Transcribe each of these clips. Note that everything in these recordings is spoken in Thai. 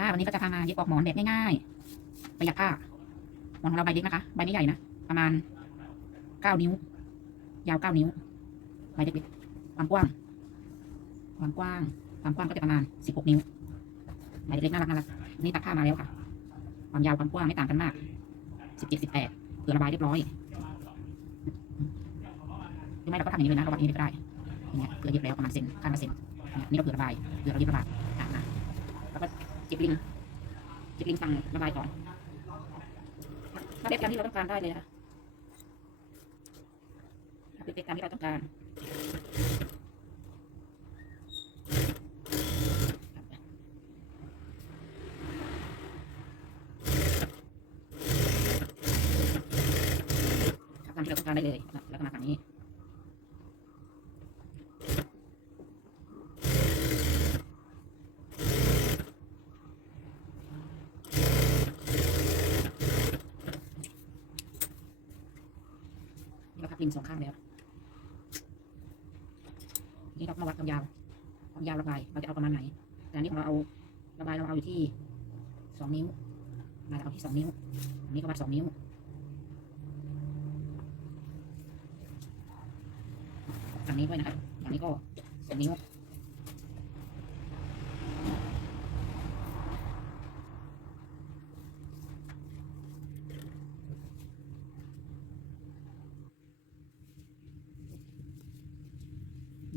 ่ะวันนี้ก็จะพามาเย็บปอกหมอนแบบง่ายๆประหยัดผ้า หมอนของเราใบเล็กนะคะ ใบไม่ใหญ่นะ ประมาณเก้านิ้ว ยาวเก้านิ้ว ใบเล็กๆความกว้าง ความกว้าง ความกว้างก็จะประมาณสิบหกนิ้ว ใบเล็กๆน่ารักน่ารักนี่ตัดผ้ามาแล้วค่ะ ความยาวความกว้างไม่ต่างกันมากสิบเจ็ดสิบแปดเผื่อระบายเรียบร้อยหรือไม่เราก็ทำอย่างนี้เลยนะเราวัดอย่างนี้ก็ได้อย่างเงี้ยเผื่อเย็บแล้วประมาณเซนข้างละเซนเนี่ยนี่เราเผื่อระบายเผื่อเราเย็บระบาย จิบลิง จิบลิงฟังระบายก่อนถ้าเล็บตามที่เราต้องการได้เลยนะคะเป็นเล็บตามที่เราต้องการทำที่เราต้องการได้เลยแล้วก็มาฝั่งนี้ บินสองข้างแล้วนี่เราก็มาวัดความยาวความยาวระบายเราจะเอาประมาณไหนแต่อันนี้ของเราเอาระบายเราเอาอยู่ที่สองนิ้วมาเราเอาที่สองนิ้วอันนี้ก็วัดสองนิ้วฝั่งนี้ด้วยนะครับฝั่งนี้ก็สองนิ้ว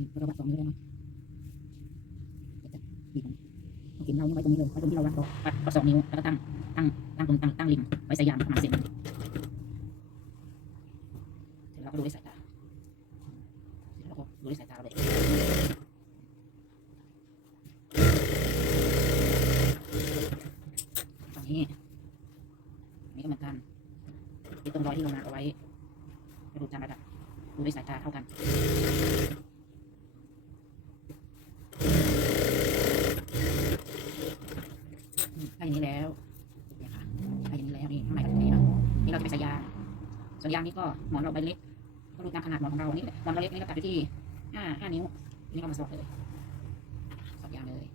เราวัดสองนิ้วแล้วนะเขียวจะบีบมันเอาเข็มเรานี่ไว้ตรงนี้เลยไว้ตรงที่เราวัดก็วัดก็สองนิ้วแล้วก็ตั้งตั้งตั้งตรงตั้งตั้งริมไว้ส่ยางประมาณเซนเสร็จแล้วก็ดูด้วยสายตาเสร็จแล้วก็ดูด้วยสายตาเราเลยตรงนี้นนี้ก็เหมือนกันที่ตรงรอยที่ลงมาเอาไว้ดูจำระดับดูด้วยสายตาเท่ากันาอย่างนี้แล้วเนี่ยค่ะถ้าอย่างนี้แล้วนี่ข้างในก็จะเป็นอย่างนี้เนาะนี่เราจะไปใส่ยางส่วนยางนี้ก็หมอนเราใบเล็กก็ดูตามขนาดหมอนของเรานี่หมอนเราเล็กนี่ก็ตัดไปที่ห้าห้านิ้วนี่ก็มาสอดเลยสอดยางเลย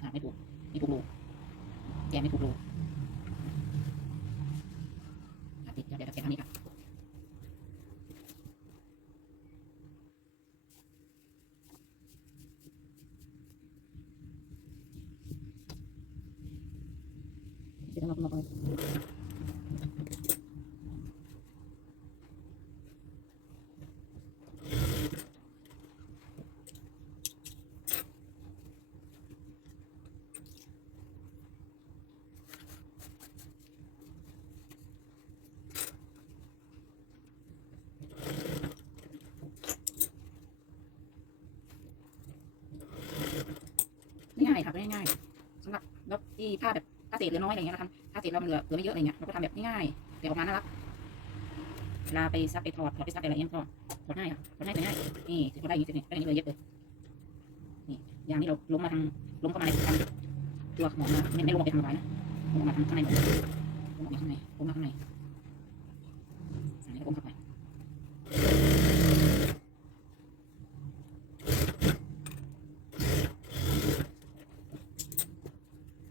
อ่าไม่ถูกไม่ถูกรูแกไม่ถูกรูติดเดี๋ยวเดี๋ยวแกะทางนี้ค่ะ เดี๋ยวเราเราเราง่ายๆค่ะง่ายๆสำหรับรถที่ผ้าแบบ เศษเหลือน้อยอะไรเงี้ยเราทำผ้าเศษเราเหลือเหลือไม่เยอะอะไรเงี้ยเราก็ทำแบบง่ายๆแต่ออกมาน่ารักเวลาไปซักไปถอดถอดไปซักอะไรเงี้ยก็ถอดง่ายค่ะถอดง่ายใส่ง่ายนี่ถือว่าได้ยี่สิบนี่ได้อย่างนี้เลยเย็บเลยนี่ยางนี่เราล้มมาทางล้มเข้ามาในทางตัวหมอนนะไม่ไม่ลงออกไปทางระบายนะลงออกมาทางข้างในหมดลงออกมาข้างในลงมาข้างในอันนี้ก็ลงเข้าไป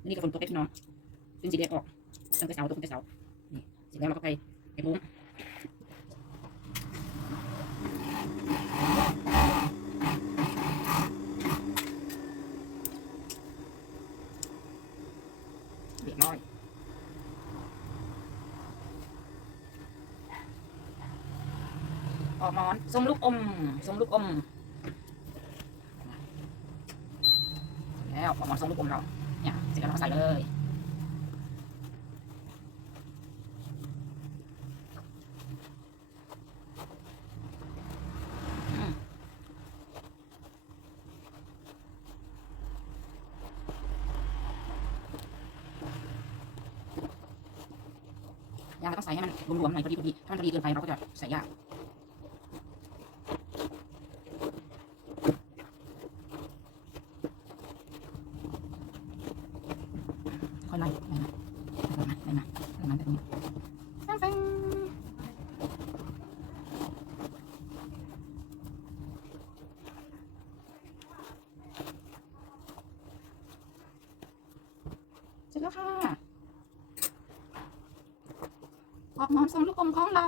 นี่ก็ฝนตกเล็กน้อย ซึ่งสีแดงออกตั้งแต่เสาตกตั้งแต่เสานี่เสร็จแล้วเราก็ไปไปบุ้งเรียบร้อยออกมอนทรงลูกอมทรงลูกอมแล้วออกมอนทรงลูกอมเราเนี่ยเสร็จแล้วเราใส่เลย ยางเราต้องใส่ให้มันรวมๆหน่อยพอดีพอดีถ้ามันพอดีเกินไปเราก็จะใส่ยากค่อยไล่ไปมาไปมาไปมาไล่มาแบบนี้งเสร็จแล้วค่ะ ความหอมสมลูกอมของเรา